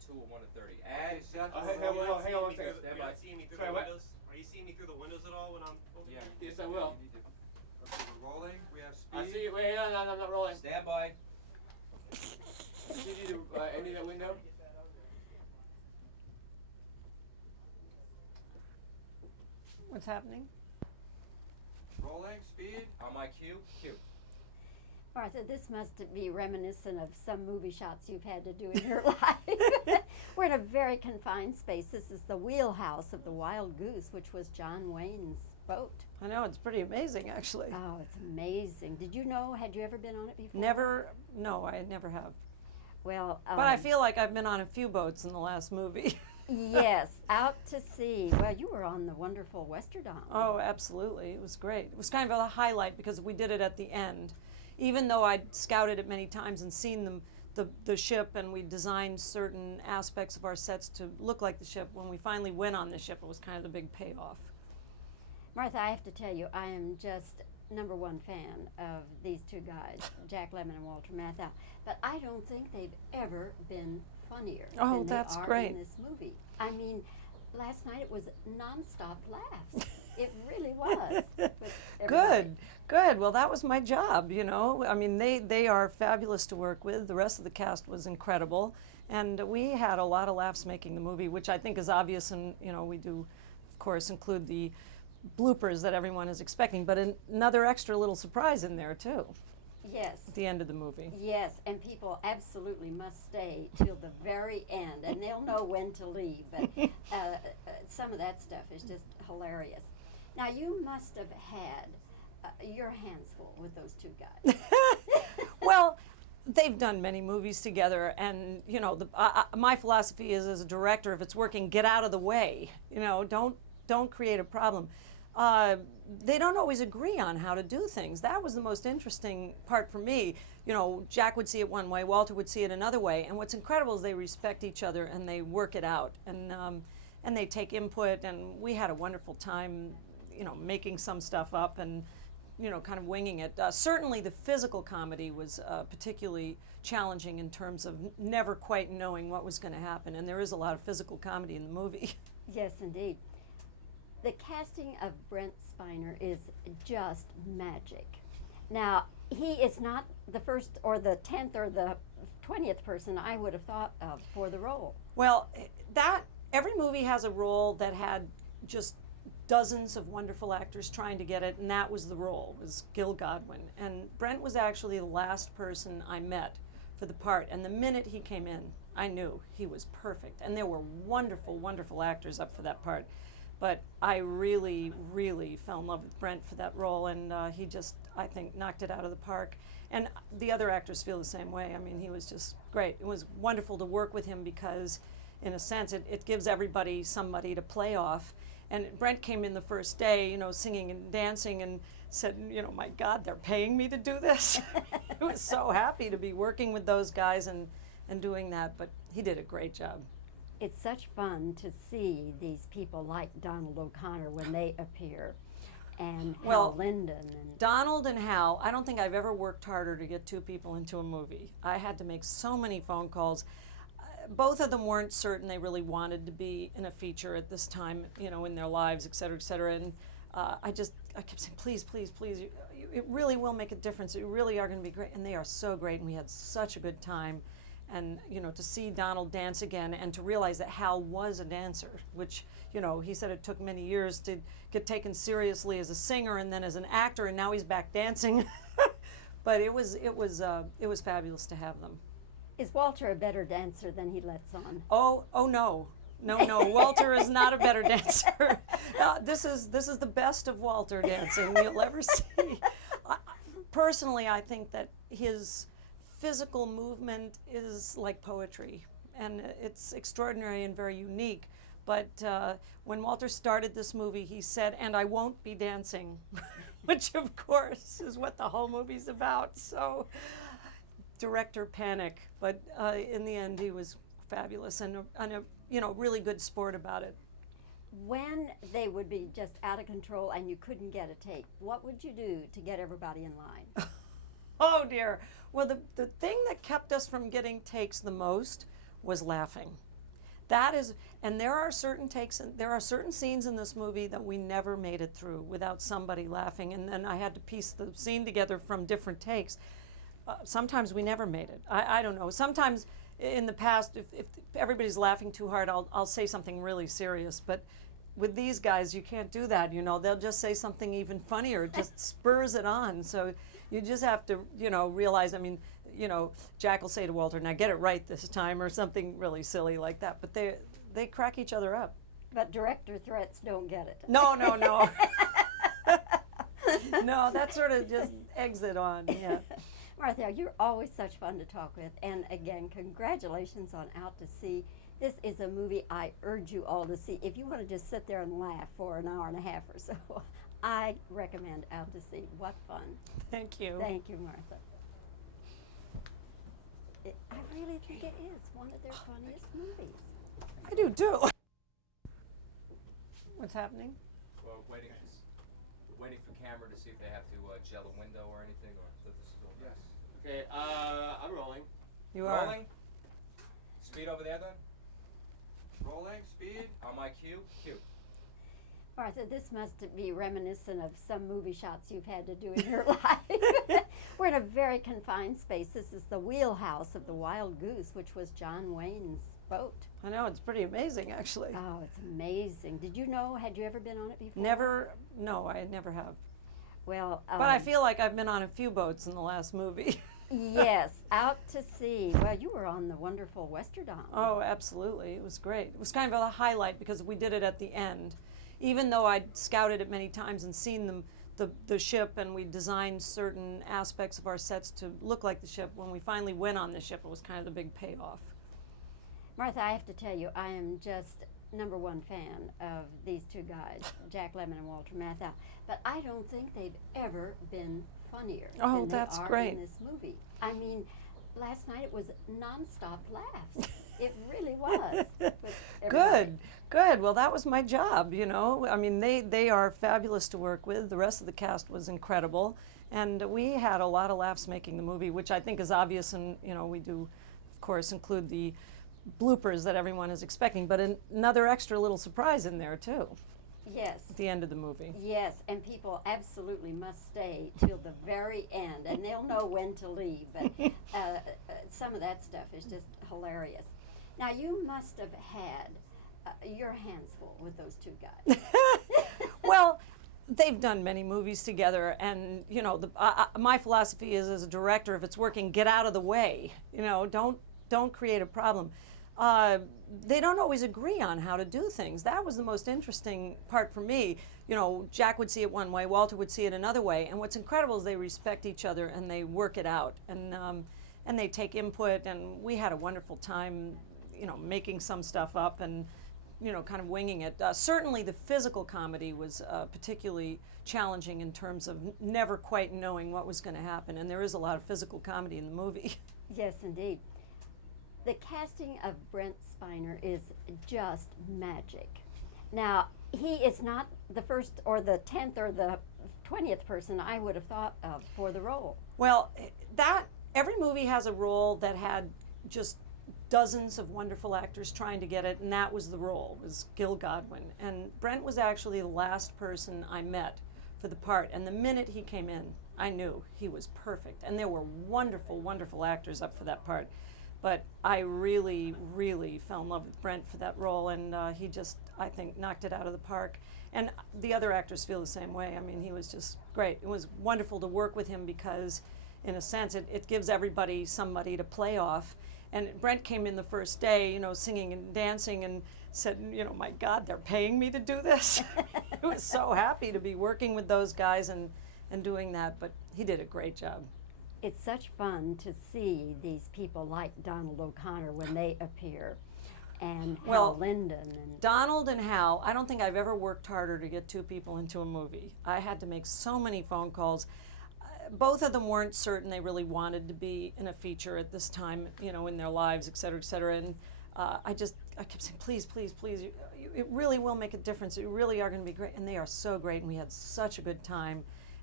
2 or 1 to 30. And Hang on one second. stand You're by. not seeing me through Sorry, the what? windows? Are you seeing me through the windows at all when I'm over Yeah. here? Yes, I will. You need to- Okay, we're rolling. We have speed. I see you. Wait, no, I'm not rolling. Stand by. See you any that window? What's happening? Rolling. Speed. On my cue. Cue. Martha, this must be reminiscent of some movie shots you've had to do in your life. We're in a very confined space. This is the wheelhouse of the Wild Goose, which was John Wayne's boat. I know, it's pretty amazing, actually. Oh, it's amazing. Did you know, had you ever been on it before? Never, no, I never have. Well, But I feel like I've been on a few boats in the last movie. yes, out to sea. Well, you were on the wonderful Westerdom. Oh, absolutely. It was great. It was kind of a highlight because we did it at the end. Even though I'd scouted it many times and seen the ship, and we designed certain aspects of our sets to look like the ship, when we finally went on the ship, it was kind of the big payoff. Martha, I have to tell you, I am just #1 fan of these two guys, Jack Lemmon and Walter Matthau. But I don't think they've ever been funnier Oh, than that's they are great. in this movie. I mean, last night it was nonstop laughs. It really was. with everybody. Good. Well, that was my job, you know. I mean, they are fabulous to work with. The rest of the cast was incredible. And we had a lot of laughs making the movie, which I think is obvious. And, you know, we do, of course, include the bloopers that everyone is expecting. But another extra little surprise in there, too, Yes. at the end of the movie. Yes, and people absolutely must stay till the very end, and they'll know when to leave. But some of that stuff is just hilarious. Now, you must have had your hands full with those two guys. Well, they've done many movies together, and you know, my philosophy is, as a director, if it's working, get out of the way. You know, don't create a problem. They don't always agree on how to do things. That was the most interesting part for me. You know, Jack would see it one way, Walter would see it another way, and what's incredible is they respect each other and they work it out, and they take input, and we had a wonderful time, you know, making some stuff up and, you know, kind of winging it. Certainly the physical comedy was particularly challenging in terms of never quite knowing what was going to happen, and there is a lot of physical comedy in the movie. Yes, indeed. The casting of Brent Spiner is just magic. Now, he is not the first or the 10th or the 20th person I would have thought of for the role. Well, every movie has a role that had just dozens of wonderful actors trying to get it, and that was the role, was Gil Godwin. And Brent was actually the last person I met for the part, and the minute he came in, I knew he was perfect. And there were wonderful, wonderful actors up for that part. But I really, really fell in love with Brent for that role, and he just, I think, knocked it out of the park. And the other actors feel the same way. I mean, he was just great. It was wonderful to work with him because, in a sense, it gives everybody somebody to play off. And Brent came in the first day, you know, singing and dancing, and said, you know, my God, they're paying me to do this. I was so happy to be working with those guys and doing that, but he did a great job. It's such fun to see these people like Donald O'Connor when they appear, and Hal Linden. And Donald and Hal, I don't think I've ever worked harder to get two people into a movie. I had to make so many phone calls. Both of them weren't certain they really wanted to be in a feature at this time, you know, in their lives, et cetera, et cetera. And I kept saying, please, please, please, it really will make a difference. You really are going to be great. And they are so great, and we had such a good time. And, you know, to see Donald dance again and to realize that Hal was a dancer, which, you know, he said it took many years to get taken seriously as a singer and then as an actor, and now he's back dancing. But it was fabulous to have them. is Walter a better dancer than he lets on? Oh no. No, Walter is not a better dancer. This is the best of Walter dancing you'll ever see. Personally, I think that his physical movement is like poetry, and it's extraordinary and very unique. But when Walter started this movie, he said, "And I won't be dancing," which of course is what the whole movie's about. So, director panic. But in the end, he was fabulous and a really good sport about it. When they would be just out of control and you couldn't get a take, what would you do to get everybody in line? Oh dear. Well, the thing that kept us from getting takes the most was laughing. That is, and there are certain takes, and there are certain scenes in this movie that we never made it through without somebody laughing, and then I had to piece the scene together from different takes. Sometimes we never made it. I don't know. Sometimes in the past, if everybody's laughing too hard, I'll say something really serious, but with these guys, you can't do that, you know. They'll just say something even funnier. It just spurs it on. So you just have to, you know, realize, I mean, you know, Jack will say to Walter, now get it right this time, or something really silly like that. But they crack each other up. But director threats don't get it. No. No, that sort of just eggs it on, yeah. Martha, you're always such fun to talk with. And again, congratulations on Out to Sea. This is a movie I urge you all to see. If you want to just sit there and laugh for an hour and a half or so, I recommend Out to Sea. What fun. Thank you. Thank you, Martha. I really think it is one of their funniest movies. I do too. What's happening? We're waiting for camera to see if they have to gel a window or anything, or if this is going. Yes. Okay, I'm rolling. You are. Rolling. Speed over there, then. Rolling, speed. On my cue. Cue. Martha, this must be reminiscent of some movie shots you've had to do in your life. We're in a very confined space. This is the wheelhouse of the Wild Goose, which was John Wayne's boat. I know, it's pretty amazing, actually. Oh, it's amazing. Did you know, had you ever been on it before? Never, no, I never have. Well, But I feel like I've been on a few boats in the last movie. yes, Out to Sea. Well, you were on the wonderful Westerdom. Oh, absolutely. It was great. It was kind of a highlight because we did it at the end. Even though I'd scouted it many times and seen the ship, and we designed certain aspects of our sets to look like the ship, when we finally went on the ship, it was kind of the big payoff. Martha, I have to tell you, I am just #1 fan of these two guys, Jack Lemmon and Walter Matthau. But I don't think they've ever been funnier Oh, than that's they are great. in this movie. I mean, last night it was nonstop laughs. It really was. with everybody. Good. Well, that was my job, you know. I mean, they are fabulous to work with. The rest of the cast was incredible. And we had a lot of laughs making the movie, which I think is obvious. And, you know, we do, of course, include the bloopers that everyone is expecting. But another extra little surprise in there, too, Yes. at the end of the movie. Yes, and people absolutely must stay till the very end, and they'll know when to leave. But some of that stuff is just hilarious. Now, you must have had your hands full with those two guys. Well, they've done many movies together, and you know, my philosophy is, as a director, if it's working, get out of the way. You know, don't create a problem. They don't always agree on how to do things. That was the most interesting part for me. You know, Jack would see it one way, Walter would see it another way, and what's incredible is they respect each other and they work it out, and they take input, and we had a wonderful time, you know, making some stuff up and, you know, kind of winging it. Certainly the physical comedy was particularly challenging in terms of never quite knowing what was going to happen, and there is a lot of physical comedy in the movie. Yes, indeed. The casting of Brent Spiner is just magic. Now, he is not the first or the 10th or the 20th person I would have thought of for the role. Well, every movie has a role that had just dozens of wonderful actors trying to get it, and that was the role, was Gil Godwin. And Brent was actually the last person I met for the part, and the minute he came in, I knew he was perfect. And there were wonderful, wonderful actors up for that part. But I really, really fell in love with Brent for that role, and he just, I think, knocked it out of the park. And the other actors feel the same way. I mean, he was just great. It was wonderful to work with him because, in a sense, it gives everybody somebody to play off. And Brent came in the first day, you know, singing and dancing, and said, you know, my God, they're paying me to do this. He was so happy to be working with those guys and doing that, but he did a great job. It's such fun to see these people like Donald O'Connor when they appear, and Hal Linden. And Donald and Hal, I don't think I've ever worked harder to get two people into a movie. I had to make so many phone calls. Both of them weren't certain they really wanted to be in a feature at this time, you know, in their lives, et cetera, et cetera. And I kept saying, please, please, please, it really will make a difference. You really are going to be great. And they are so great, and we had such a good time.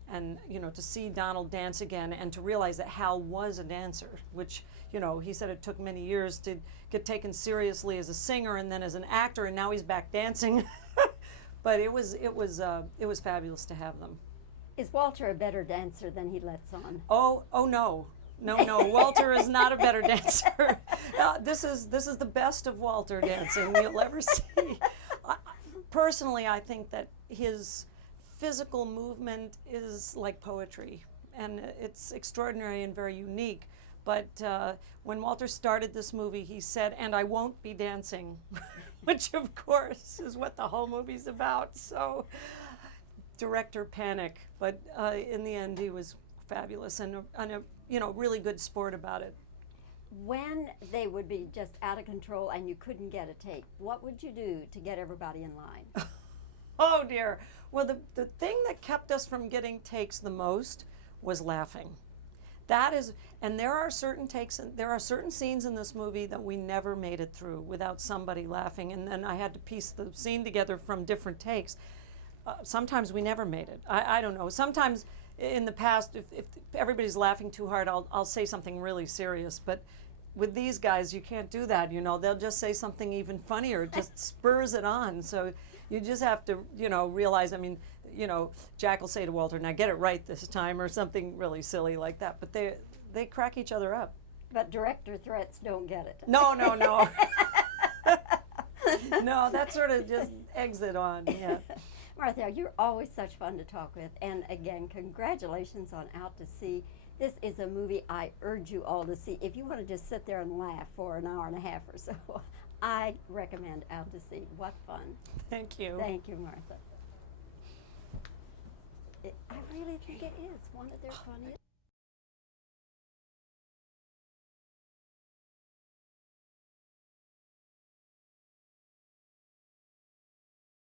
And to see Donald dance again and to realize that Hal was a dancer, which he said it took many years to get taken seriously as a singer and then as an actor, and now he's back dancing. But it was fabulous to have them. Is Walter a better dancer than he lets on? Oh no. No, Walter is not a better dancer. This is the best of Walter dancing you'll ever see. Personally, I think that his physical movement is like poetry, and it's extraordinary and very unique. But when Walter started this movie, he said, "And I won't be dancing," which of course is what the whole movie's about. So, director panic. But in the end, he was fabulous and a really good sport about it. When they would be just out of control and you couldn't get a take, what would you do to get everybody in line? Oh dear. Well, the thing that kept us from getting takes the most was laughing. And there are certain takes, and there are certain scenes in this movie that we never made it through without somebody laughing, and then I had to piece the scene together from different takes. Sometimes we never made it. I don't know. Sometimes in the past, if everybody's laughing too hard, I'll say something really serious, but with these guys, you can't do that. They'll just say something even funnier. It just spurs it on. So you just have to, realize, Jack will say to Walter, "Now get it right this time," or something really silly like that. But they crack each other up. But director threats don't get it. No. No, that sort of just eggs it on, yeah. Martha, you're always such fun to talk with. And again, congratulations on Out to Sea. This is a movie I urge you all to see. If you want to just sit there and laugh for an hour and a half or so, I recommend Out to Sea. What fun. Thank you. Thank you, Martha. I really think it is one of their funniest.